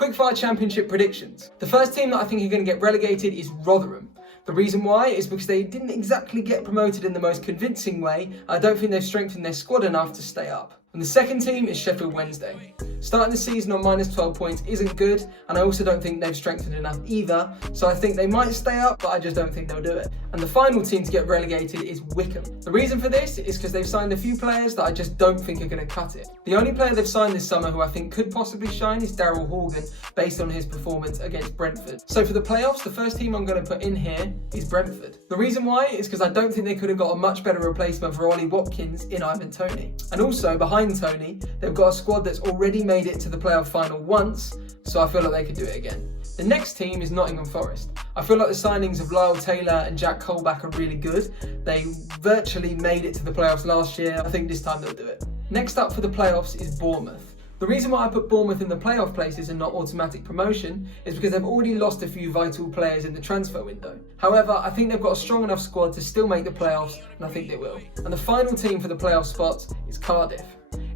Quickfire Championship predictions. The first team that I think are going to get relegated is Rotherham. The reason why is because they didn't exactly get promoted in the most convincing way. I don't think they've strengthened their squad enough to stay up. And the second team is Sheffield Wednesday. Starting the season on minus 12 points isn't good, and I also don't think they've strengthened enough either, so I think they might stay up, but I just don't think they'll do it. And the final team to get relegated is Wycombe. The reason for this is because they've signed a few players that I just don't think are going to cut it. The only player they've signed this summer who I think could possibly shine is Daryl Horgan, based on his performance against Brentford. So for the playoffs, the first team I'm going to put in here is Brentford. The reason why is because I don't think they could have got a much better replacement for Ollie Watkins in Ivan Toney. And also, behind Toney, they've got a squad that's already made it to the playoff final once, so I feel like they could do it again. The next team is Nottingham Forest. I feel like the signings of Lyle Taylor and Jack Colback are really good. They virtually made it to the playoffs last year. I think this time they'll do it. Next up for the playoffs is Bournemouth. The reason why I put Bournemouth in the playoff places and not automatic promotion is because they've already lost a few vital players in the transfer window. However, I think they've got a strong enough squad to still make the playoffs, and I think they will. And the final team for the playoff spots is Cardiff.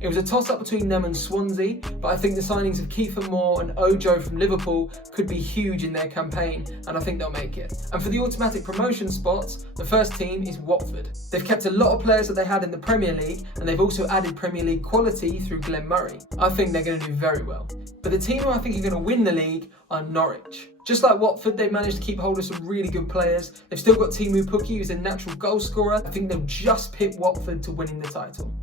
It was a toss-up between them and Swansea, but I think the signings of Kiefer Moore and Ojo from Liverpool could be huge in their campaign, and I think they'll make it. And for the automatic promotion spots, the first team is Watford. They've kept a lot of players that they had in the Premier League, and they've also added Premier League quality through Glenn Murray. I think they're going to do very well. But the team who I think are going to win the league are Norwich. Just like Watford, they've managed to keep hold of some really good players. They've still got Timu Pukki, who's a natural goal scorer. I think they'll just pick Watford to winning the title.